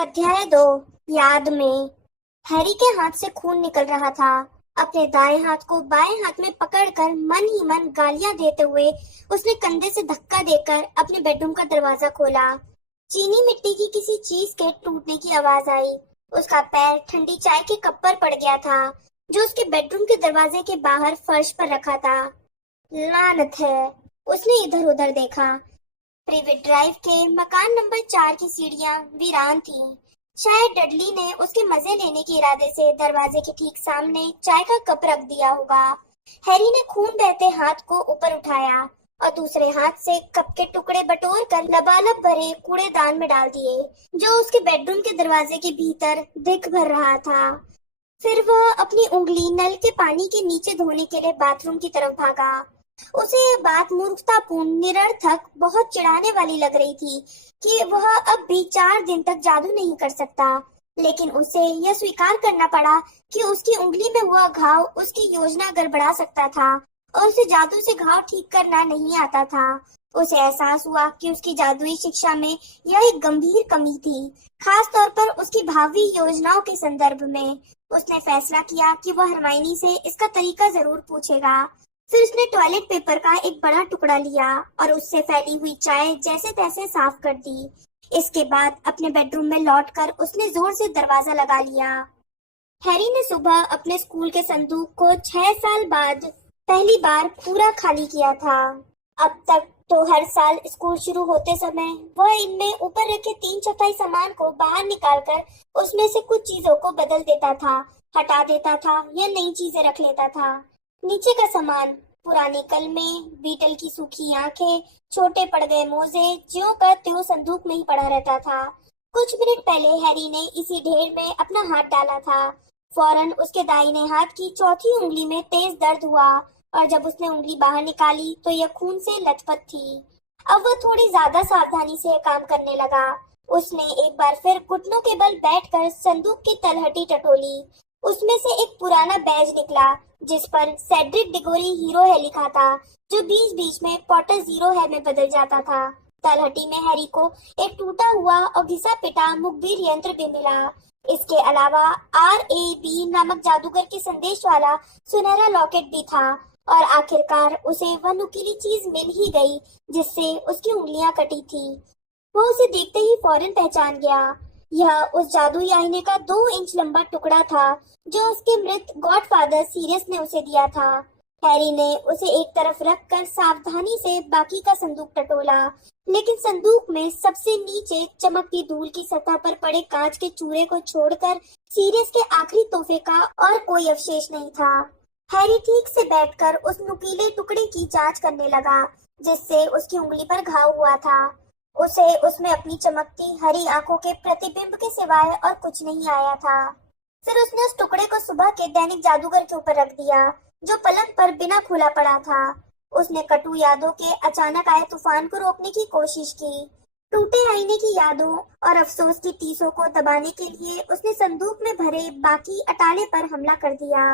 अध्याय 2। याद में। हैरी के हाथ से खून निकल रहा था। अपने दाएं हाथ को बाएं हाथ में पकड़कर मन ही मन गालियां देते हुए उसने कंधे से धक्का देकर अपने बेडरूम का दरवाजा खोला। चीनी मिट्टी की किसी चीज के टूटने की आवाज आई। उसका पैर ठंडी चाय के कप पर पड़ गया था, जो उसके बेडरूम के दरवाजे के बाहर फर्श पर रखा था। लानत है। उसने इधर उधर देखा। प्रिवेट ड्राइव के मकान नंबर 4 की सीढ़ियां वीरान थीं। शायद डडली ने उसके मजे लेने के इरादे से दरवाजे के ठीक सामने चाय का कप रख दिया होगा। हैरी ने खून बहते हाथ को ऊपर उठाया और दूसरे हाथ से कप के टुकड़े बटोर कर लबालब भरे कूड़ेदान में डाल दिए, जो उसके बेडरूम के दरवाजे के भीतर दिख भर रहा था। फिर वह अपनी उंगली नल के पानी के नीचे धोने के लिए बाथरूम की तरफ भागा। उसे यह बात मूर्खतापूर्ण, निरर्थक, बहुत चिढ़ाने वाली लग रही थी कि वह अब भी 4 दिन तक जादू नहीं कर सकता। लेकिन उसे यह स्वीकार करना पड़ा कि उसकी उंगली में हुआ घाव उसकी योजना गड़बड़ा सकता था और उसे जादू से घाव ठीक करना नहीं आता था। उसे एहसास हुआ कि उसकी जादुई शिक्षा में यह एक गंभीर कमी थी, खास तौर पर उसकी भावी योजनाओं के संदर्भ में। उसने फैसला किया कि वह हरमाइनी से इसका तरीका जरूर पूछेगा। फिर उसने टॉयलेट पेपर का एक बड़ा टुकड़ा लिया और उससे फैली हुई चाय जैसे तैसे साफ कर दी। इसके बाद अपने बेडरूम में लौटकर उसने जोर से दरवाजा लगा लिया। हैरी ने सुबह अपने स्कूल के संदूक को 6 साल बाद पहली बार पूरा खाली किया था। अब तक तो हर साल स्कूल शुरू होते समय वह इनमें ऊपर रखे 3/4 सामान को बाहर निकालकर उसमें से कुछ चीजों को बदल देता था, हटा देता था या नई चीजें रख लेता था। नीचे का सामान पुरानी कलमें, बीटल की सूखी आंखें, छोटे पड़ गए मोजे ज्यों का त्यों संदूक में ही पड़ा रहता था। कुछ मिनट पहले हैरी ने इसी ढेर में अपना हाथ डाला था। फौरन उसके दाहिने हाथ की चौथी उंगली में तेज दर्द हुआ और जब उसने उंगली बाहर निकाली तो यह खून से लथपथ थी। अब वह थोड़ी ज्यादा सावधानी से काम करने लगा। उसने एक बार फिर घुटनों के बल बैठकर संदूक की तलहटी टटोली। उसमें से एक पुराना बैज निकला जिस पर सेड्रिक डिगोरी हीरो है लिखा था, जो बीच बीच में पॉटर जीरो है में बदल जाता था। तलहटी में हैरी को एक टूटा हुआ और घिसा पिटा मुखबिर यंत्र भी मिला। इसके अलावा RAB नामक जादूगर के संदेश वाला सुनहरा लॉकेट भी था और आखिरकार उसे वह नुकीली चीज मिल ही गई जिससे उसकी उंगलियां कटी थी। वो उसे देखते ही फौरन पहचान गया। यह उस जादुई आईने का 2 इंच लंबा टुकड़ा था जो उसके मृत गॉडफादर सीरियस ने उसे दिया था। हैरी ने उसे एक तरफ रखकर सावधानी से बाकी का संदूक टटोला, लेकिन संदूक में सबसे नीचे चमकती धूल की सतह पर पड़े कांच के चूरे को छोड़कर सीरियस के आखिरी तोहफे का और कोई अवशेष नहीं था। हैरी ठीक से बैठकर उस नुकीले टुकड़े की जांच करने लगा जिससे उसकी उंगली पर घाव हुआ था। उसे उसमें अपनी चमकती हरी आंखों के प्रतिबिंब के सिवाय और कुछ नहीं आया था। फिर उसने उस टुकड़े को सुबह के दैनिक जादूगर के ऊपर रख दिया, जो पलंग पर बिना खुला पड़ा था। उसने कटु यादों के अचानक आए तूफान को रोकने की कोशिश की। टूटे आईने की यादों और अफसोस की टीसों को दबाने के लिए उसने संदूक में भरे बाकी अटाले पर हमला कर दिया।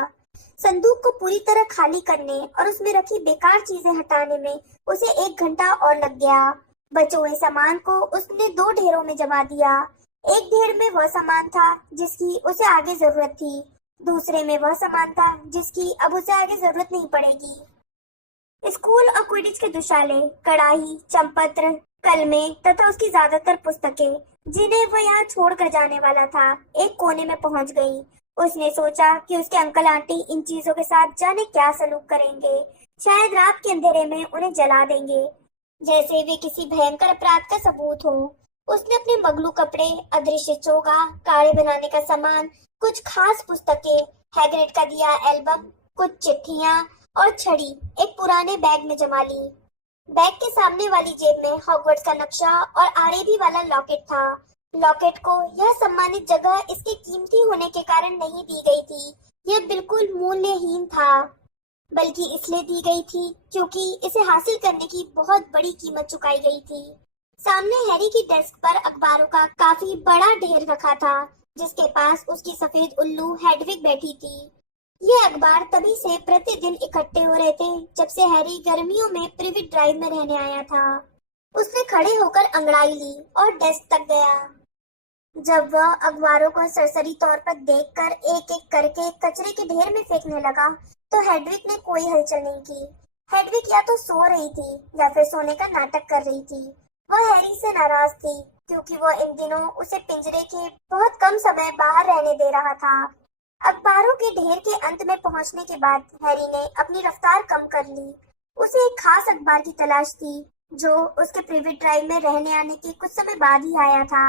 संदूक को पूरी तरह खाली करने और उसमें रखी बेकार चीजें हटाने में उसे 1 घंटा और लग गया। बचे हुए सामान को उसने 2 ढेरों में जमा दिया। एक ढेर में वह सामान था जिसकी उसे आगे जरूरत थी, दूसरे में वह सामान था जिसकी अब उसे आगे जरूरत नहीं पड़ेगी। स्कूल और क्विडिच के दुशाले, कड़ाही, चंपत्र, कलमें तथा उसकी ज्यादातर पुस्तकें, जिन्हें वह यहाँ छोड़कर जाने वाला था, एक कोने में पहुंच गई। उसने सोचा कि उसके अंकल आंटी इन चीजों के साथ जाने क्या सलूक करेंगे। शायद रात के अंधेरे में उन्हें जला देंगे, जैसे वे किसी भयंकर अपराध का सबूत हो। उसने अपने मगलू कपड़े, अदृश्य चोगा, काढ़े बनाने का सामान, कुछ खास पुस्तकें, हैग्रिड का दिया एल्बम, कुछ चिट्ठियां और छड़ी एक पुराने बैग में जमा ली। बैग के सामने वाली जेब में हॉगवर्ट्स का नक्शा और RAB वाला लॉकेट था। लॉकेट को यह सम्मानित जगह इसके कीमती होने के कारण नहीं दी गई थी। यह बिल्कुल मूल्यहीन था, बल्कि इसलिए दी गई थी क्योंकि इसे हासिल करने की बहुत बड़ी कीमत चुकाई गई थी। सामने हैरी की डेस्क पर अखबारों का काफी बड़ा ढेर रखा था, जिसके पास उसकी सफेद उल्लू हेडविग बैठी थी। ये अखबार तभी से प्रतिदिन इकट्ठे हो रहे थे जब से हैरी गर्मियों में प्रिवेट ड्राइव में रहने आया था। उसने खड़े होकर अंगड़ाई ली और डेस्क तक गया। जब वह अखबारों को सरसरी तौर पर देखकर एक एक करके कचरे के ढेर में फेंकने लगा, तो हेडविग ने कोई हलचल नहीं की। हेडविग या तो सो रही थी या फिर सोने का नाटक कर रही थी। वह हैरी से नाराज थी क्योंकि वह इन दिनों उसे पिंजरे के बहुत कम समय बाहर रहने दे रहा था। अखबारों के ढेर के अंत में पहुंचने के बाद हैरी ने अपनी रफ्तार कम कर ली। उसे एक खास अखबार की तलाश थी जो उसके प्रिवेट ड्राइव में रहने आने के कुछ समय बाद ही आया था।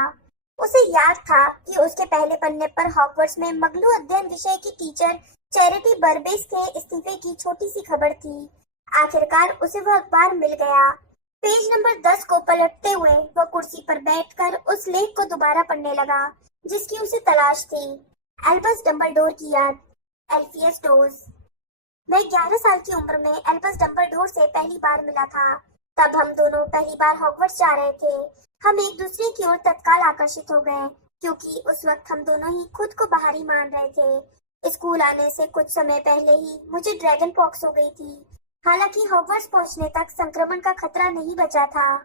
उसे याद था कि उसके पहले पन्ने पर हॉगवर्ट्स में मगलू अध्ययन विषय की टीचर चैरिटी बर्बेस के इस्तीफे की छोटी सी खबर थी। आखिरकार उसे वह अखबार मिल गया। पेज नंबर 10 को पलटते हुए वह कुर्सी पर बैठकर उस लेख को दोबारा पढ़ने लगा जिसकी उसे तलाश थी। एल्बस डंबलडोर की याद, एल्फियस डोज। मैं 11 साल की उम्र में एल्बस डंबलडोर से पहली बार मिला था। तब हम दोनों पहली बार हॉगवर्ट्स जा रहे थे। हम एक दूसरे की ओर तत्काल आकर्षित हो गए क्योंकि उस वक्त हम दोनों ही खुद को बाहरी मान रहे थे। स्कूल आने से कुछ समय पहले ही मुझे ड्रैगन पॉक्स हो गई थी। हालांकि हॉगवर्ट्स पहुंचने तक संक्रमण का खतरा नहीं बचा था,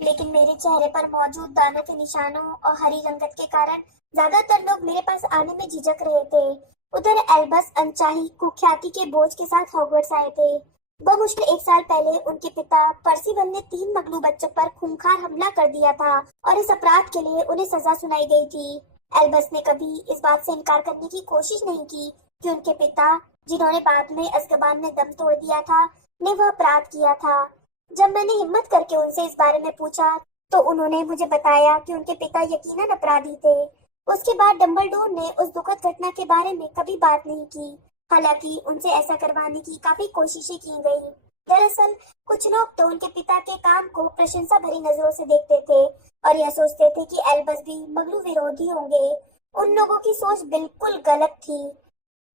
लेकिन मेरे चेहरे पर मौजूद दानों के निशानों और हरी रंगत के कारण ज्यादातर लोग मेरे पास आने में झिझक रहे थे। उधर एल्बस अनचाही कुख्याति के बोझ के साथ हॉगवर्ट्स आए थे। बमुश्किल 1 साल पहले उनके पिता पर्सिवल ने 3 मगलू बच्चों पर खूंखार हमला कर दिया था और इस अपराध के लिए उन्हें सजा सुनाई गई थी। एल्बस ने कभी इस बात से इनकार करने की कोशिश नहीं की कि उनके पिता, जिन्होंने बाद में अज़्काबान में दम तोड़ दिया था, ने वह अपराध किया था। जब मैंने हिम्मत करके उनसे इस बारे में पूछा तो उन्होंने मुझे बताया कि उनके पिता यकीनन अपराधी थे। उसके बाद डंबलडोर ने उस दुखद घटना के बारे में कभी बात नहीं की। हालांकि उनसे ऐसा करवाने की काफी कोशिशें की गई। दरअसल कुछ लोग तो उनके पिता के काम को प्रशंसा भरी नजरों से देखते थे और यह सोचते थे कि एल्बस भी मगलू विरोधी होंगे। उन लोगों की सोच बिल्कुल गलत थी,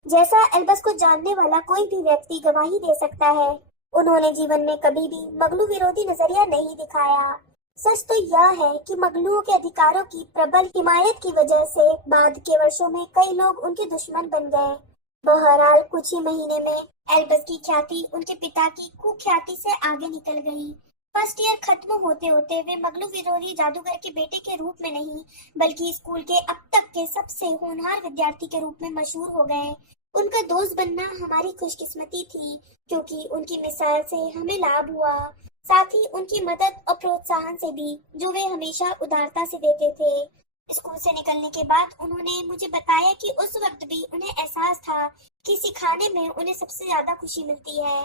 जैसा एल्बस को जानने वाला कोई भी व्यक्ति गवाही दे सकता है। उन्होंने जीवन में कभी भी मगलू विरोधी नजरिया नहीं दिखाया। सच तो यह है कि मगलुओं के अधिकारों की प्रबल हिमायत की वजह से बाद के वर्षों में कई लोग उनके दुश्मन बन गए। बहरहाल कुछ ही महीने में एल्बस की ख्याति उनके पिता की कुख्याति से आगे निकल गई। फर्स्ट ईयर खत्म होते होते वे मगलू विरोधी जादूगर के बेटे के रूप में नहीं बल्कि स्कूल के अब तक के सबसे होनहार विद्यार्थी के रूप में मशहूर हो गए। उनका दोस्त बनना हमारी खुशकिस्मती थी क्योंकि उनकी मिसाल से हमें लाभ हुआ, साथ ही उनकी मदद और प्रोत्साहन से भी जो वे हमेशा उदारता से देते थे। स्कूल से निकलने के बाद उन्होंने मुझे बताया कि उस वक्त भी उन्हें एहसास था कि सिखाने में उन्हें सबसे ज्यादा खुशी मिलती है।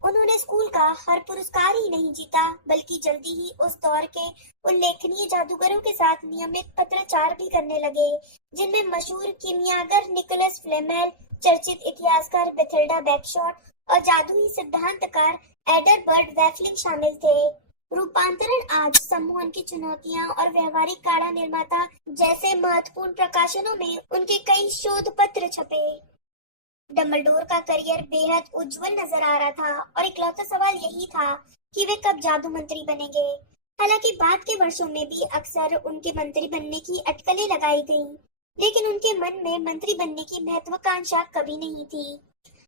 उन्होंने स्कूल का हर पुरस्कार ही नहीं जीता बल्कि जल्दी ही उस दौर के उल्लेखनीय जादूगरों के साथ नियमित पत्राचार भी करने लगे, जिनमें मशहूर कीमियागर निकोलस फ्लेमेल, चर्चित इतिहासकार बेथिल्डा बैकशॉट और जादुई सिद्धांतकार एडरबर्ट वेफलिंग शामिल थे। रूपांतरण आज सम्मोहन की चुनौतियां और व्यवहारिक काढ़ा निर्माता जैसे महत्वपूर्ण प्रकाशनों में उनके कई शोध पत्र छपे। डंबलडोर का करियर बेहद उज्जवल नजर आ रहा था और इकलौता सवाल यही था कि वे कब जादू मंत्री बनेंगे। हालांकि बाद के वर्षों में भी अक्सर उनके मंत्री बनने की अटकलें लगाई गईं, लेकिन उनके मन में मंत्री बनने की महत्वाकांक्षा कभी नहीं थी।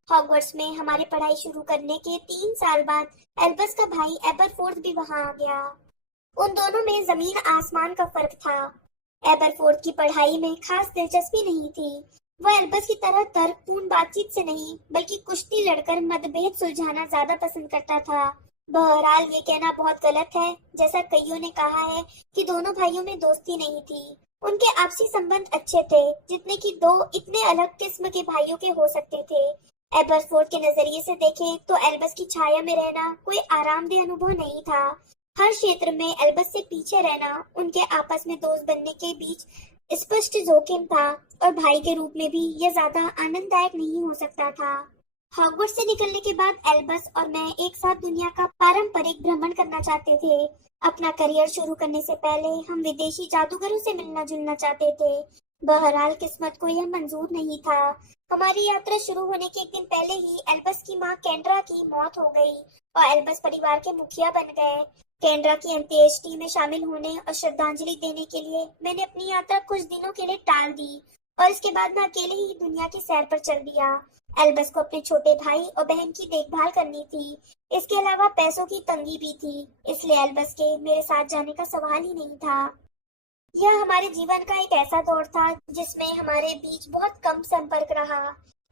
हॉगवर्ट्स में हमारी पढ़ाई शुरू करने के 3 साल बाद एल्बस का भाई एबरफोर्थ भी वहां आ गया। उन दोनों में जमीन आसमान का फर्क था। एबरफोर्थ की पढ़ाई में खास दिलचस्पी नहीं थी। वह एल्बस की तरह तर्कपूर्ण बातचीत से नहीं बल्कि कुश्ती लड़कर मतभेद सुलझाना ज्यादा पसंद करता था। बहरहाल ये कहना बहुत गलत है, जैसा कईयों ने कहा है कि दोनों भाइयों में दोस्ती नहीं थी। उनके आपसी संबंध अच्छे थे जितने कि दो इतने अलग किस्म के भाइयों के हो सकते थे। एबरफोर्ड के नजरिए से देखें तो एल्बस की छाया में रहना कोई आरामदेह अनुभव नहीं था। हर क्षेत्र में एल्बस से पीछे रहना उनके आपस में दोस्त बनने के बीच स्पष्ट जोखिम था और भाई के रूप में भी यह ज्यादा आनंददायक नहीं हो सकता था। हॉगवर्ट्स से निकलने के बाद एल्बस और मैं एक साथ दुनिया का पारंपरिक भ्रमण करना चाहते थे। अपना करियर शुरू करने से पहले हम विदेशी जादूगरों से मिलना जुलना चाहते थे। बहरहाल किस्मत को यह मंजूर नहीं था। हमारी यात्रा शुरू होने के एक दिन पहले ही एल्बस की मां केंड्रा की मौत हो गई और एल्बस परिवार के मुखिया बन गए। केंड्रा की अंत्येष्टि में शामिल होने और श्रद्धांजलि देने के लिए मैंने अपनी यात्रा कुछ दिनों के लिए टाल दी और इसके बाद मैं अकेले ही दुनिया की सैर पर चल दिया। एल्बस को अपने छोटे भाई और बहन की देखभाल करनी थी। इसके अलावा पैसों की तंगी भी थी, इसलिए एल्बस के मेरे साथ जाने का सवाल ही नहीं था। यह हमारे जीवन का एक ऐसा दौर था जिसमें हमारे बीच बहुत कम संपर्क रहा।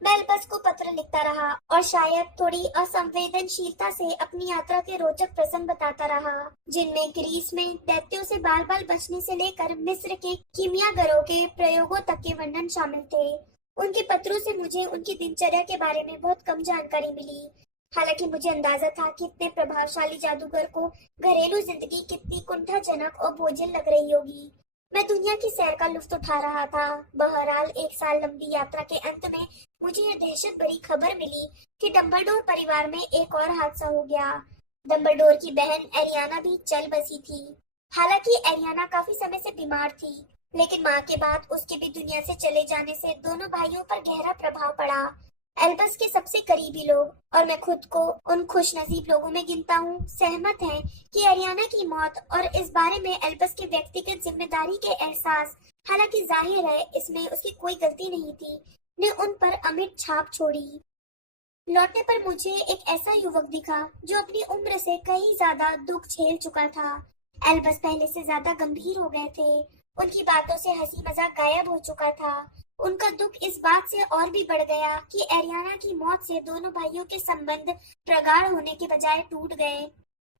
मैं एल्बस को पत्र लिखता रहा और शायद थोड़ी असंवेदनशीलता से अपनी यात्रा के रोचक प्रसंग बताता रहा, जिनमें ग्रीस में दैत्यों से बाल बाल बचने से लेकर मिस्र के कीमियागरों के प्रयोगों तक के वर्णन शामिल थे। उनके पत्रों से मुझे उनकी दिनचर्या के बारे में बहुत कम जानकारी मिली। हालांकि मुझे अंदाजा था कि इतने प्रभावशाली जादूगर को घरेलू जिंदगी कितनी कुंठाजनक और बोझिल लग रही होगी। मैं दुनिया की सैर का लुत्फ उठा रहा था। बहरहाल एक साल लंबी यात्रा के अंत में मुझे यह दहशत भरी खबर मिली कि डंबलडोर परिवार में एक और हादसा हो गया। डंबलडोर की बहन एरियाना भी चल बसी थी। हालांकि एरियाना काफी समय से बीमार थी, लेकिन माँ के बाद उसके भी दुनिया से चले जाने से दोनों भाइयों पर गहरा प्रभाव पड़ा। एल्बस के सबसे करीबी लोग और मैं खुद को उन खुशनसीब लोगों में गिनता हूँ, सहमत हैं कि एरियाना की मौत और इस बारे में एल्बस के व्यक्तिगत जिम्मेदारी के एहसास, हालांकि जाहिर है इसमें उसकी कोई गलती नहीं थी, ने उन पर अमिट छाप छोड़ी। लौटने पर मुझे एक ऐसा युवक दिखा जो अपनी उम्र से कहीं ज्यादा दुख झेल चुका था। एल्बस पहले से ज्यादा गंभीर हो गए थे। उनकी बातों से हंसी मजाक गायब हो चुका था। उनका दुख इस बात से और भी बढ़ गया कि एरियाना की मौत से दोनों भाइयों के संबंध प्रगाढ़ होने के बजाय टूट गए।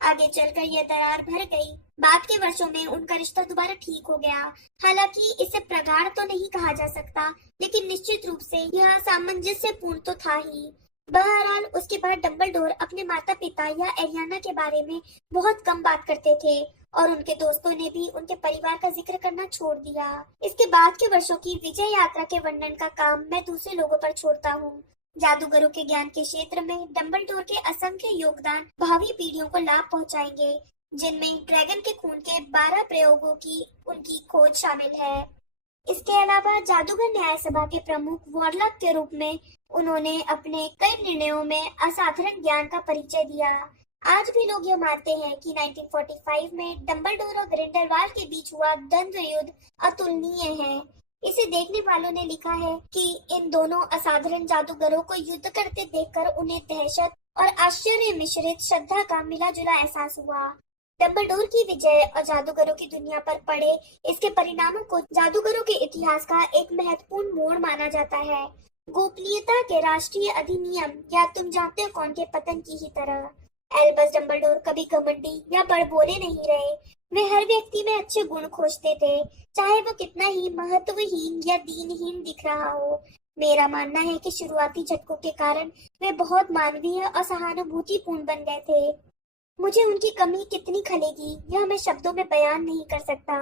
आगे चलकर यह दरार भर गई। बाद के वर्षों में उनका रिश्ता दोबारा ठीक हो गया। हालांकि इसे प्रगाढ़ तो नहीं कहा जा सकता, लेकिन निश्चित रूप से यह सामंजस्यपूर्ण तो था ही। बहरहाल उसके बाद डंबलडोर अपने माता पिता या एरियाना के बारे में बहुत कम बात करते थे और उनके दोस्तों ने भी उनके परिवार का जिक्र करना छोड़ दिया। इसके बाद के वर्षों की विजय यात्रा के वर्णन का काम मैं दूसरे लोगों पर छोड़ता हूँ। जादूगरों के ज्ञान के क्षेत्र में डंबलडोर के असंख्य योगदान भावी पीढ़ियों को लाभ पहुंचाएंगे, जिनमें ड्रैगन के खून के 12 प्रयोगों की उनकी खोज शामिल है। इसके अलावा जादूगर न्याय सभा के प्रमुख वॉरलॉक के रूप में उन्होंने अपने कई निर्णयों में असाधारण ज्ञान का परिचय दिया। आज भी लोग यह मानते हैं कि 1945 में डंबलडोर और ग्रिंडेलवाल्ड के बीच हुआ द्वंद्व युद्ध अतुलनीय है। इसे देखने वालों ने लिखा है कि इन दोनों असाधारण जादूगरों को युद्ध करते देखकर उन्हें दहशत और आश्चर्य मिश्रित श्रद्धा का मिला जुला एहसास हुआ। डंबलडोर की विजय और जादूगरों की दुनिया पर पड़े इसके परिणामों को जादूगरों के इतिहास का एक महत्वपूर्ण मोड़ माना जाता है। गोपनीयता के राष्ट्रीय अधिनियम या तुम जानते हो कौन के पतन की ही तरह। एल्बस डंबलडोर कभी घमंडी या बड़बोले नहीं रहे। वे हर व्यक्ति में अच्छे गुण खोजते थे, चाहे वो कितना ही महत्वहीन या दीनहीन दिख रहा हो। मेरा मानना है कि शुरुआती झटकों के कारण वे बहुत मानवीय और सहानुभूतिपूर्ण बन गए थे। मुझे उनकी कमी कितनी खलेगी यह मैं शब्दों में बयान नहीं कर सकता,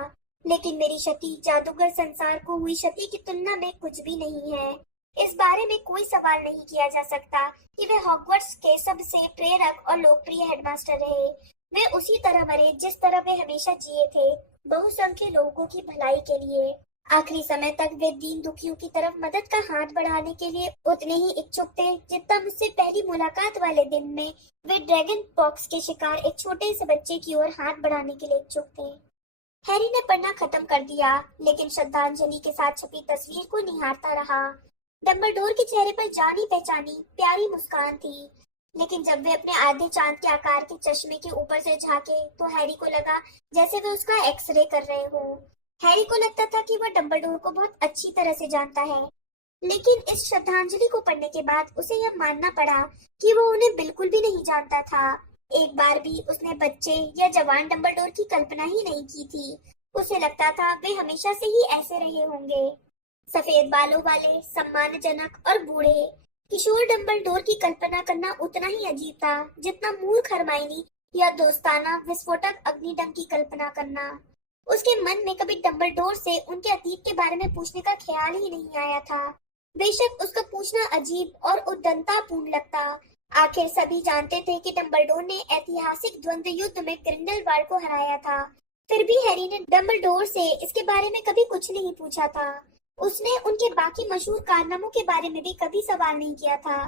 लेकिन मेरी क्षति जादूगर संसार को हुई क्षति की तुलना में कुछ भी नहीं है। इस बारे में कोई सवाल नहीं किया जा सकता कि वे हॉगवर्ट्स के सबसे प्रेरक और लोकप्रिय हेडमास्टर रहे। वे उसी तरह मरे जिस तरह वे हमेशा जिए थे, बहुसंख्य लोगों की भलाई के लिए। आखिरी समय तक वे दीन दुखियों की तरफ मदद का हाथ बढ़ाने के लिए उतने ही इच्छुक थे जितना मुझसे पहली मुलाकात वाले दिन में वे ड्रैगन पॉक्स के शिकार एक छोटे से बच्चे की ओर हाथ बढ़ाने के लिए इच्छुक थे। हैरी ने पढ़ना खत्म कर दिया, लेकिन श्रद्धांजलि के साथ छपी तस्वीर को निहारता रहा। डंबलडोर के चेहरे पर जानी पहचानी प्यारी मुस्कान थी, लेकिन जब वे अपने आधे चांद के आकार के चश्मे के ऊपर से झांके तो हैरी को लगा जैसे वे उसका एक्सरे कर रहे हो। हैरी को लगता था कि वह डंबलडोर को बहुत अच्छी तरह से जानता है, लेकिन इस श्रद्धांजलि को पढ़ने के बाद उसे यह मानना पड़ा कि वो उन्हें बिल्कुल भी नहीं जानता था। एक बार भी उसने बच्चे या जवान डंबलडोर की कल्पना ही नहीं की थी। उसे लगता था वे हमेशा से ही ऐसे रहे होंगे, सफेद बालों वाले, सम्मानजनक और बूढ़े। किशोर डंबलडोर की कल्पना करना उतना ही अजीब था जितना मूर्ख हरमाइनी या दोस्ताना विस्फोटक अग्निडंग की कल्पना करना। उसके मन में कभी डंबलडोर से उनके अतीत के बारे में पूछने का ख्याल ही नहीं आया था। बेशक उसका पूछना अजीब और उद्दंतापूर्ण लगता। आखिर सभी जानते थे कि डंबलडोर ने ऐतिहासिक द्वंद्व युद्ध में ग्रिंडेलवाल्ड को हराया था। फिर भी हैरी ने डंबलडोर से इसके बारे में कभी कुछ नहीं पूछा था। उसने उनके बाकी मशहूर कारनामों के बारे में भी कभी सवाल नहीं किया था।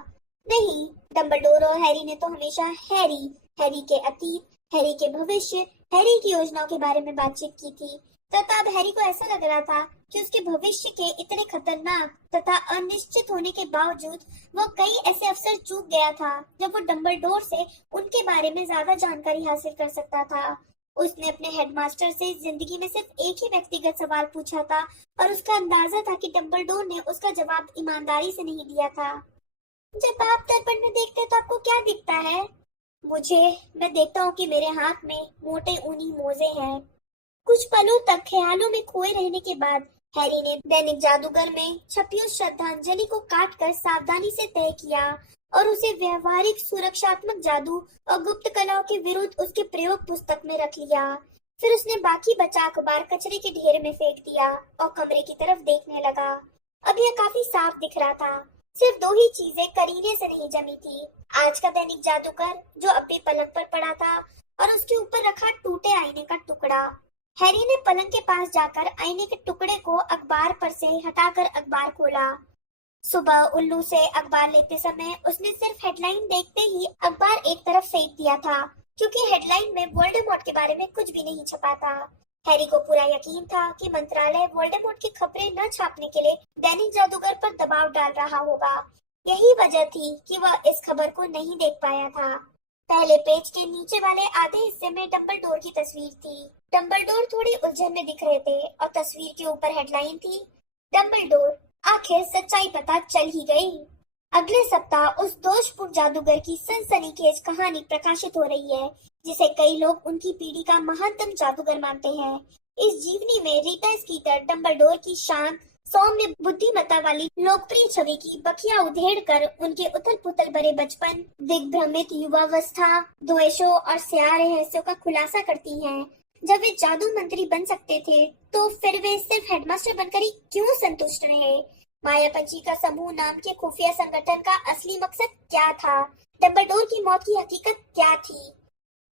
नहीं, डंबलडोर और हैरी ने तो हमेशा हैरी के अतीत, हैरी के भविष्य, हैरी की योजनाओं के बारे में बातचीत की थी। तथा अब हैरी को ऐसा लग रहा था कि उसके भविष्य के इतने खतरनाक तथा अनिश्चित होने के बावजूद वो कई ऐसे अवसर चूक गया था जब वो डंबलडोर से उनके बारे में ज्यादा जानकारी हासिल कर सकता था। उसने अपने हेडमास्टर से जिंदगी में सिर्फ एक ही व्यक्तिगत सवाल पूछा था और उसका अंदाजा था कि डंबलडोर ने उसका जवाब ईमानदारी से नहीं दिया था। जब आप दर्पण में देखते हैं तो आपको क्या दिखता है? मैं देखता हूँ कि मेरे हाथ में मोटे ऊनी मोजे हैं। कुछ पलों तक ख्यालों में खोए रहने के बाद हैरी ने दैनिक जादूगर में छपी उस श्रद्धांजलि को काटकर सावधानी से तय किया और उसे व्यवहारिक सुरक्षात्मक जादू और गुप्त कलाओं के विरुद्ध उसके प्रयोग पुस्तक में रख लिया। फिर उसने बाकी बचा अखबार कचरे के ढेर में फेंक दिया और कमरे की तरफ देखने लगा। अब यह काफी साफ दिख रहा था। सिर्फ दो ही चीजें करीने से नहीं जमी थी। आज का दैनिक जादूगर जो अब भी पलंग पर पड़ा था और उसके ऊपर रखा टूटे आईने का टुकड़ा। हैरी ने पलंग के पास जाकर आईने के टुकड़े को अखबार पर से हटाकर अखबार खोला। सुबह उल्लू से अखबार लेते समय उसने सिर्फ हेडलाइन देखते ही अखबार एक तरफ फेंक दिया था, क्योंकि हेडलाइन में वोल्डेमॉर्ट के बारे में कुछ भी नहीं छपा था। हैरी को पूरा यकीन था कि मंत्रालय वोल्डेमॉर्ट की खबरें न छापने के लिए दैनिक जादूगर पर दबाव डाल रहा होगा। यही वजह थी कि वह इस खबर को नहीं देख पाया था। पहले पेज के नीचे वाले आधे हिस्से में डंबलडोर की तस्वीर थी। डंबलडोर थोड़ी उलझन में दिख रहे थे और तस्वीर के ऊपर हेडलाइन थी, डंबलडोर, आखिर सच्चाई पता चल ही गई। अगले सप्ताह उस दोषपूर्ण जादूगर की सनसनीखेज कहानी प्रकाशित हो रही है, जिसे कई लोग उनकी पीढ़ी का महानतम जादूगर मानते हैं। इस जीवनी में रीटा स्कीटर डंबलडोर की शांत सौम्य बुद्धिमत्ता वाली लोकप्रिय छवि की बखिया उधेड़ कर उनके उथल पुथल भरे बचपन, दिग्भ्रमित युवावस्था, द्वेषों और स्याह रहस्यों का खुलासा करती हैं। जब वे जादू मंत्री बन सकते थे तो फिर वे सिर्फ हेडमास्टर बनकर ही क्यों संतुष्ट रहे? मायापंची का समूह नाम के खुफिया संगठन का असली मकसद क्या था? डंबलडोर की मौत की हकीकत क्या थी?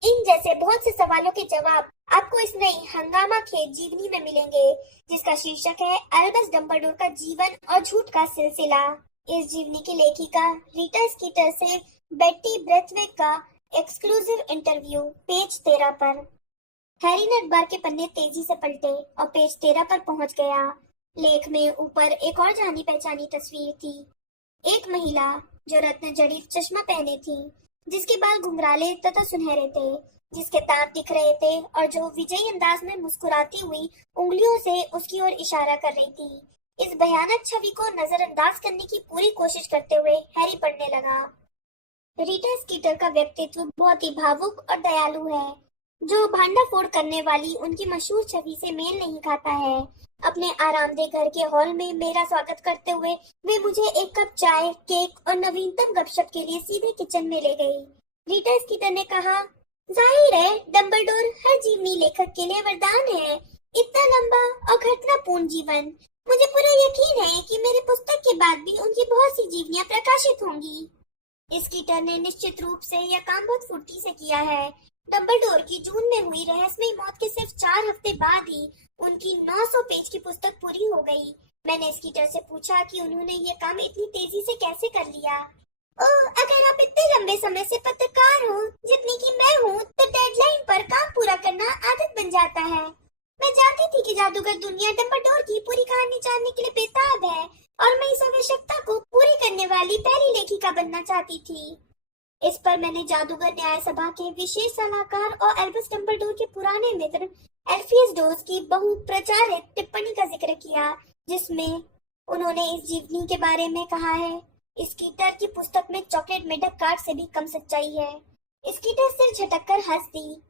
इन जैसे बहुत से सवालों के जवाब आपको इस नई हंगामा खेत जीवनी में मिलेंगे, जिसका शीर्षक है अल्बस डंबलडोर का जीवन और झूठ का सिलसिला। इस जीवनी की लेखिका रीटा स्कीटर से बेट्टी ब्रेथवेट का एक्सक्लूसिव इंटरव्यू, पेज 13 पर। हैरी ने अखबार के पन्ने तेजी से पलटे और पेज 13 पर पहुंच गया। लेख में ऊपर एक और जानी पहचानी तस्वीर थी। एक महिला जो रत्न जड़ित चश्मा पहने थी, जिसके बाल घुंघराले तथा सुनहरे थे, जिसके दांत दिख रहे थे और जो विजयी अंदाज में मुस्कुराती हुई उंगलियों से उसकी ओर इशारा कर रही थी। इस भयानक छवि को नजरअंदाज करने की पूरी कोशिश करते हुए हैरी पढ़ने लगा। रीटा स्कीटर का व्यक्तित्व बहुत ही भावुक और दयालु है, जो भांडाफोड़ करने वाली उनकी मशहूर छवि से मेल नहीं खाता है। अपने आरामदेह घर के हॉल में मेरा स्वागत करते हुए वे मुझे एक कप चाय, केक और नवीनतम गपशप के लिए सीधे किचन में ले गई। रीटा स्कीटर ने कहा, जाहिर है डंबलडोर हर जीवनी लेखक के लिए वरदान है। इतना लंबा और घटनापूर्ण जीवन। मुझे पूरा यकीन है कि मेरी पुस्तक के बाद भी उनकी बहुत सी जीवनियां प्रकाशित होंगी। स्कीटर ने निश्चित रूप से यह काम बहुत फुर्ती से किया है। डंबलडोर की जून में हुई रहस्यमयी मौत के सिर्फ 4 हफ्ते बाद ही उनकी 900 पेज की पुस्तक पूरी हो गई। मैंने स्कीटर से पूछा कि उन्होंने ये काम इतनी तेजी से कैसे कर लिया। ओह, अगर आप इतने लंबे समय से पत्रकार हो जितनी कि मैं हूँ, तो डेडलाइन पर काम पूरा करना आदत बन जाता है। मैं जानती थी कि जादूगर दुनिया डंबलडोर की पूरी कहानी जानने के लिए बेताब है और मैं इस आवश्यकता को पूरी करने वाली पहली लेखिका बनना चाहती थी। इस पर मैंने जादूगर न्याय सभा के विशेष सलाहकार और एल्बस डंबलडोर के पुराने मित्र एल्फियस डोज की बहुप्रचारित टिप्पणी का जिक्र किया, जिसमें उन्होंने इस जीवनी के बारे में कहा है, स्कीटर की पुस्तक में चॉकलेट मेढक कार्ड से भी कम सच्चाई है। स्कीटर सिर झटककर हंस दी।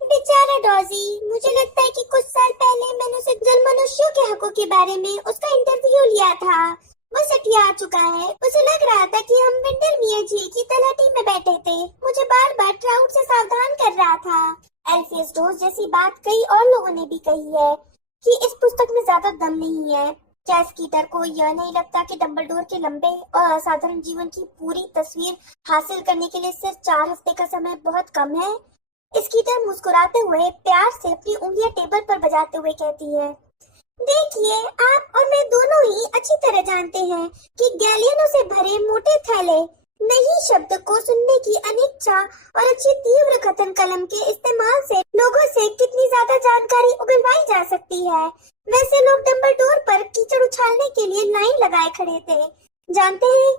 बेचारा डॉजी, मुझे लगता है कि कुछ साल पहले मैंने उसे जल मनुष्यों के हकों के बारे में उसका इंटरव्यू लिया था। वो सटिया आ चुका है। उसे लग रहा था कि हम विंटरमियर झील की तलहटी में बैठे थे। मुझे बार बार ट्राउट से सावधान कर रहा था। एल्फियस डोज जैसी बात कई और लोगों ने भी कही है कि इस पुस्तक में ज्यादा दम नहीं है। क्या स्कीटर को यह नहीं लगता कि डंबलडोर के लंबे और असाधारण जीवन की पूरी तस्वीर हासिल करने के लिए सिर्फ 4 हफ्ते का समय बहुत कम है? स्कीटर मुस्कुराते हुए प्यार से अपनी उंगलियां टेबल पर बजाते हुए कहती है, देखिए, आप और मैं दोनों ही अच्छी तरह जानते हैं कि गैलियनों से भरे मोटे थैले नहीं शब्द को सुनने की अनिच्छा और अच्छी तीव्र कथन कलम के इस्तेमाल से लोगों से कितनी ज्यादा जानकारी उगलवाई जा सकती है। वैसे लोग डंबलडोर पर कीचड़ उछालने के लिए लाइन लगाए खड़े थे। जानते हैं,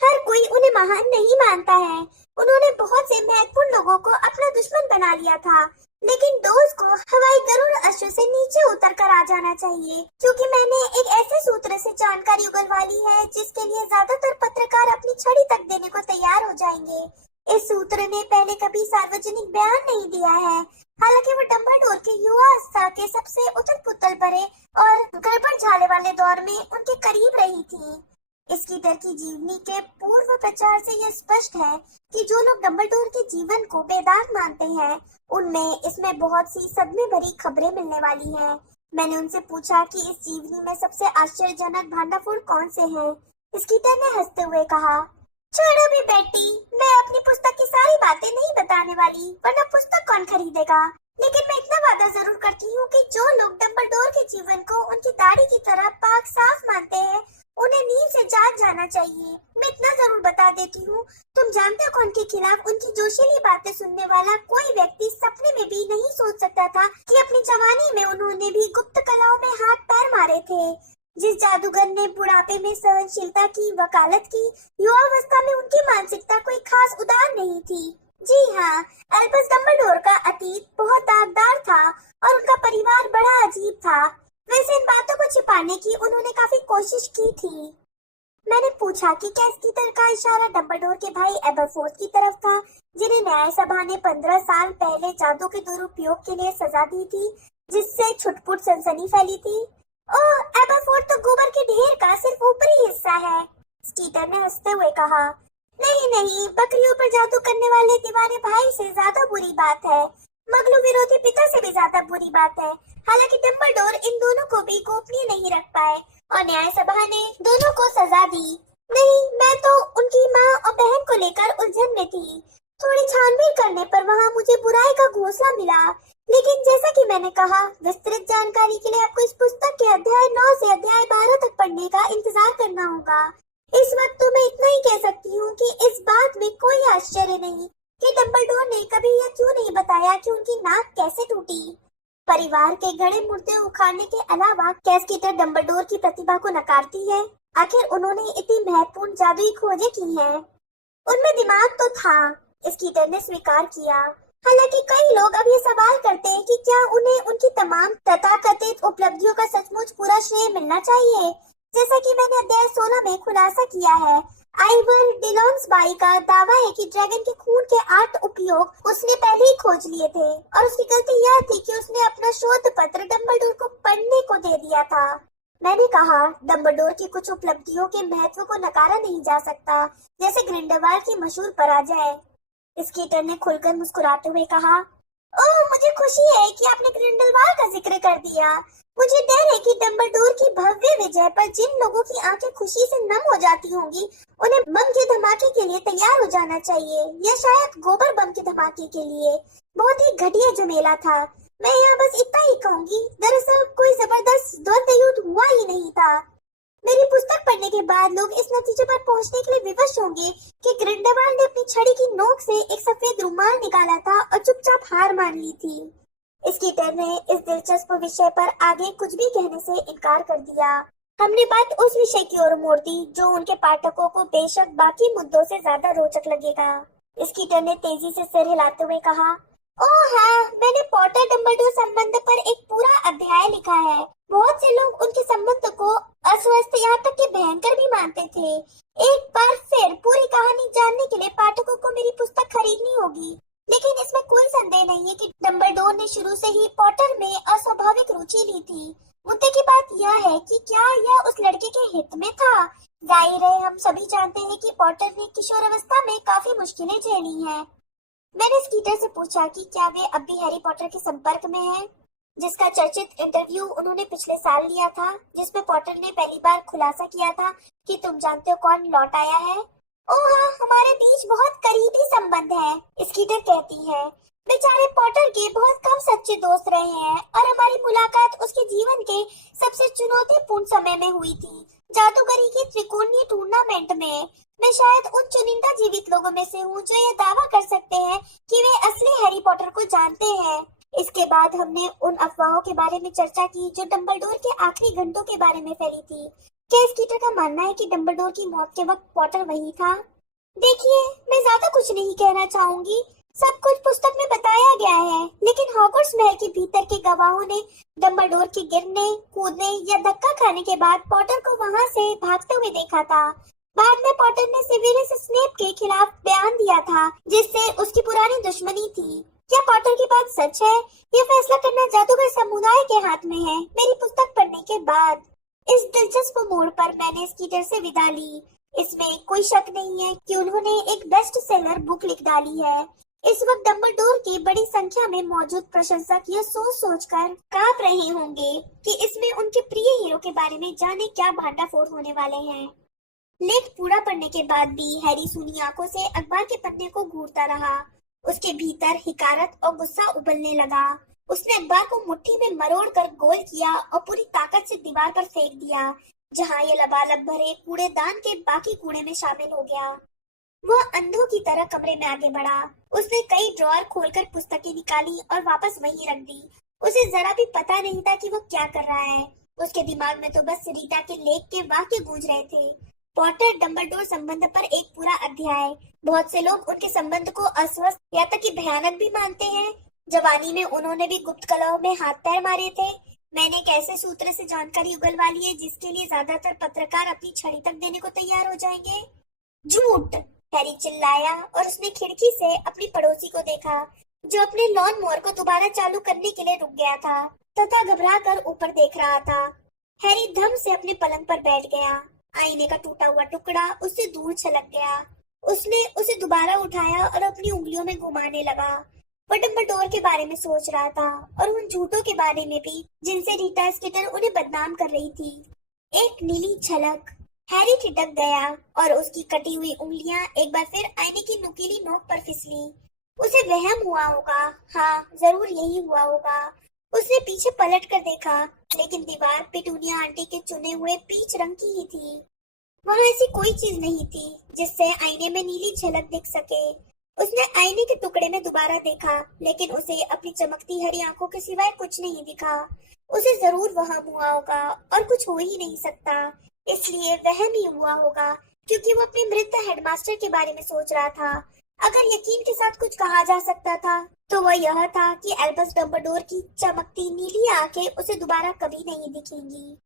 हर कोई उन्हें महान नहीं मानता है। उन्होंने बहुत से महत्वपूर्ण लोगों को अपना दुश्मन बना लिया था। लेकिन दोस्त को हवाई गरुड़ अश्व से नीचे उतर कर आ जाना चाहिए, क्योंकि मैंने एक ऐसे सूत्र से जानकारी उगलवा ली है जिसके लिए ज्यादातर पत्रकार अपनी छड़ी तक देने को तैयार हो जाएंगे। इस सूत्र ने पहले कभी सार्वजनिक बयान नहीं दिया है, हालांकि वो डंबलडोर के युवा अवस्था के सबसे उथल पुथल भरे और गड़बड़ झाले वाले दौर में उनके करीब रही थी। स्कीटर की जीवनी के पूर्व प्रचार से यह स्पष्ट है कि जो लोग डंबलडोर के जीवन को बेदाग मानते हैं, उनमें इसमें बहुत सी सदमे भरी खबरें मिलने वाली हैं। मैंने उनसे पूछा कि इस जीवनी में सबसे आश्चर्यजनक भांडाफोड़ कौन से हैं। स्कीटर ने हंसते हुए कहा, छोड़ो भी बेटी, मैं अपनी पुस्तक की सारी बातें नहीं बताने वाली, वरना पुस्तक कौन खरीदेगा। लेकिन मैं इतना वादा जरूर करती हूँ कि जो लोग डंबलडोर के जीवन को उनकी दाढ़ी की तरह पाक साफ मानते हैं, उन्हें नींद से जाग जाना चाहिए। मैं इतना जरूर बता देती हूँ, तुम जानते हो कौन के खिलाफ उनकी जोशीली बातें सुनने वाला कोई व्यक्ति सपने में भी नहीं सोच सकता था कि अपनी जवानी में उन्होंने भी गुप्त कलाओं में हाथ पैर मारे थे। जिस जादूगर ने बुढ़ापे में सहनशीलता की वकालत की, युवावस्था में उनकी मानसिकता कोई खास उदार नहीं थी। जी हाँ, अल्बस डंबलडोर का अतीत बहुत दागदार था और उनका परिवार बड़ा अजीब था। वैसे इन बातों को छिपाने की उन्होंने काफी कोशिश की थी। मैंने पूछा कि क्या स्कीटर का इशारा डंबलडोर के भाई एबरफोर्थ की तरफ था, जिन्हें न्याय सभा ने 15 साल पहले जादू के दुरुपयोग के लिए सजा दी थी, जिससे छुटपुट सनसनी फैली थी। ओह, एबरफोर्थ तो गोबर के ढेर का सिर्फ ऊपरी हिस्सा है, स्कीटर ने हंसते हुए कहा। नहीं नहीं, बकरियों पर जादू करने वाले दीवाने भाई से ज्यादा बुरी बात है, मगलू विरोधी पिता से भी ज्यादा बुरी बात है। हालांकि डंबलडोर इन दोनों को भी गोपनीय नहीं रख पाए और न्याय सभा ने दोनों को सजा दी। नहीं, मैं तो उनकी माँ और बहन को लेकर उलझन में थी। थोड़ी छानबीन करने पर वहाँ मुझे बुराई का घोंसला मिला, लेकिन जैसा कि मैंने कहा, विस्तृत जानकारी के लिए आपको इस पुस्तक के अध्याय 9 से अध्याय 12 तक पढ़ने का इंतजार करना होगा। इस वक्त तो मैं इतना ही कह सकती हूँ कि इस बात में कोई आश्चर्य नहीं कि डंबलडोर ने कभी यह क्यों नहीं बताया कि उनकी नाक कैसे टूटी। परिवार के गड़े मुर्दे उखाड़ने के अलावा क्या स्कीटर डंबलडोर की प्रतिभा को नकारती है? आखिर उन्होंने इतनी महत्वपूर्ण जादुई खोजें की हैं। उनमें दिमाग तो था, स्कीटर ने स्वीकार किया। हालांकि कई लोग अब ये सवाल करते हैं कि क्या उन्हें उनकी तमाम तथाकथित उपलब्धियों का सचमुच पूरा श्रेय मिलना चाहिए। जैसा कि मैंने अध्याय 16 में खुलासा किया है, आइवर डिलोन्सबाई का दावा है कि ड्रैगन के खून के 8 उपयोग उसने पहले ही खोज लिए थे और उसकी गलती यह थी कि उसने अपना शोध पत्र डंबलडोर को पढ़ने को दे दिया था। मैंने कहा, डंबलडोर की कुछ उपलब्धियों के महत्व को नकारा नहीं जा सकता, जैसे ग्रिंडेलवाल्ड की मशहूर पराजय। स्कीटर ने खुलकर मुस्कुराते हुए कहा, ओह, मुझे खुशी है कि आपने ग्रिंडेलवाल्ड का जिक्र कर दिया। मुझे डर है कि डंबलडोर की भव्य विजय पर जिन लोगों की आंखें खुशी से नम हो जाती होंगी, उन्हें बम के धमाके के लिए तैयार हो जाना चाहिए, या शायद गोबर बम के धमाके के लिए। बहुत ही घटिया झमेला था। मैं यहाँ बस इतना ही कहूँगी, दरअसल कोई जबरदस्त द्वंद्व युद्ध हुआ ही नहीं था। मेरी पुस्तक पढ़ने के बाद लोग इस नतीजे पर पहुंचने के लिए विवश होंगे कि ग्रिंडेलवाल्ड ने अपनी छड़ी की नोक से एक सफेद रुमाल निकाला था और चुपचाप हार मान ली थी। स्कीटर ने इस दिलचस्प विषय पर आगे कुछ भी कहने से इनकार कर दिया। हमने बात उस विषय की ओर मोड़ दी जो उनके पाठकों को बेशक बाकी मुद्दों से ज्यादा रोचक लगेगा। स्कीटर ने तेजी से सिर हिलाते हुए कहा, ओह हाँ, मैंने पॉटर डंबलडोर संबंध पर एक पूरा अध्याय लिखा है। बहुत से लोग उनके संबंध को अस्वस्थ, यहाँ तक कि भयंकर भी मानते थे। एक बार फिर पूरी कहानी जानने के लिए पाठकों को मेरी पुस्तक खरीदनी होगी। लेकिन इसमें कोई संदेह नहीं है कि डंबलडोर ने शुरू से ही पॉटर में अस्वाभाविक रुचि ली थी। मुद्दे की बात यह है कि क्या यह उस लड़के के हित में था। जाहिर है, हम सभी जानते हैं कि पॉटर ने किशोरावस्था में काफी मुश्किलें झेली हैं। मैंने स्कीटर से पूछा कि क्या वे अब भी हैरी पॉटर के संपर्क में हैं, जिसका चर्चित इंटरव्यू उन्होंने पिछले साल लिया था, जिसमें पॉटर ने पहली बार खुलासा किया था कि तुम जानते हो कौन लौट आया है। ओह हाँ, हमारे बीच बहुत करीबी संबंध है, स्कीटर कहती है। बेचारे पॉटर के बहुत कम सच्चे दोस्त रहे हैं और हमारी मुलाकात उसके जीवन के सबसे चुनौतीपूर्ण समय में हुई थी, जादूगरी की त्रिकोणीय टूर्नामेंट में। मैं शायद उन चुनिंदा जीवित लोगों में से हूँ जो ये दावा कर सकते हैं कि वे असली हैरी पॉटर को जानते हैं। इसके बाद हमने उन अफवाहों के बारे में चर्चा की जो डंबलडोर के आखिरी घंटों के बारे में फैली थी। क्या स्कीटर का मानना है कि डंबलडोर की मौत के वक्त पॉटर वही था? देखिए, मैं ज्यादा कुछ नहीं कहना चाहूंगी, सब कुछ पुस्तक में बताया गया है, लेकिन हॉगवर्ट्स महल के भीतर के गवाहों ने डंबलडोर के गिरने, कूदने या धक्का खाने के बाद पॉटर को वहां से भागते हुए देखा था। बाद में पॉटर ने सेवेरियस स्नेप के खिलाफ बयान दिया था, जिससे उसकी पुरानी दुश्मनी थी। क्या पॉटर की बात सच है? ये फैसला करना जादूगर समुदाय के हाथ में है। मेरी पुस्तक पढ़ने के बाद इस दिलचस्प मोड़ पर मैंने स्कीटर से विदा ली। इसमें कोई शक नहीं है कि उन्होंने एक बेस्ट सेलर बुक लिख डाली है। इस वक्त डंबलडोर की बड़ी संख्या में मौजूद प्रशंसक यह सोच सोचकर कांप रहे होंगे कि इसमें उनके प्रिय हीरो के बारे में जाने क्या भांडाफोड़ होने वाले हैं। लेख पूरा पढ़ने के बाद भी हैरी सूनी आंखों से अखबार के पन्ने को घूरता रहा। उसके भीतर हिकारत और गुस्सा उबलने लगा। उसने अखबार को मुट्ठी में मरोड़ कर गोल किया और पूरी ताकत से दीवार पर फेंक दिया, जहां ये लबालब भरे कूड़ेदान के बाकी कूड़े में शामिल हो गया। वह अंधों की तरह कमरे में आगे बढ़ा। उसने कई ड्रॉअर खोलकर पुस्तकें निकाली और वापस वहीं रख दी। उसे जरा भी पता नहीं था कि वह क्या कर रहा है। उसके दिमाग में तो बस रीटा के लेख के वाक्य गूंज रहे थे। पॉटर डंबलडोर संबंध पर एक पूरा अध्याय। बहुत से लोग उनके संबंध को अस्वस्थ या तक कि भयानक भी मानते हैं। जवानी में उन्होंने भी गुप्त कलाओं में हाथ पैर मारे थे। मैंने एक ऐसे सूत्र से जानकारी उगलवा ली है जिसके लिए ज्यादातर पत्रकार अपनी छड़ी तक देने को तैयार हो जाएंगे। झूठ! हैरी चिल्लाया और उसने खिड़की से अपनी पड़ोसी को देखा, जो अपने लॉन मोवर को दोबारा चालू करने के लिए रुक गया था तथा घबरा कर ऊपर देख रहा था। हैरी धम से अपने पलंग पर बैठ गया। आईने का टूटा हुआ टुकड़ा उससे दूर छलक गया। उसने उसे दोबारा उठाया और अपनी उंगलियों में घुमाने लगा। वह डंबलडोर के बारे में सोच रहा था और उन झूठों के बारे में भी जिनसे रीटा स्कीटर उन्हें बदनाम कर रही थी। एक नीली झलक। हैरी ठिठक गया और उसकी कटी हुई उंगलियां एक बार फिर आईने की नुकीली नोक पर फिसली। उसे वहम हुआ होगा। हाँ, जरूर यही हुआ होगा। उसने पीछे पलट कर देखा, लेकिन दीवार पिटूनिया आंटी के चुने हुए पीच रंग की ही थी। वहां ऐसी कोई चीज नहीं थी जिससे आईने में नीली झलक दिख सके। उसने आईने के टुकड़े में दोबारा देखा, लेकिन उसे अपनी चमकती हरी आंखों के सिवाय कुछ नहीं दिखा। उसे जरूर वहम हुआ होगा और कुछ हो ही नहीं सकता। इसलिए वहम ही हुआ होगा क्योंकि वो अपने मृत हेडमास्टर के बारे में सोच रहा था। अगर यकीन के साथ कुछ कहा जा सकता था तो वह यह था कि एल्बस डंबलडोर की चमकती नीली आंखें उसे दोबारा कभी नहीं दिखेंगी।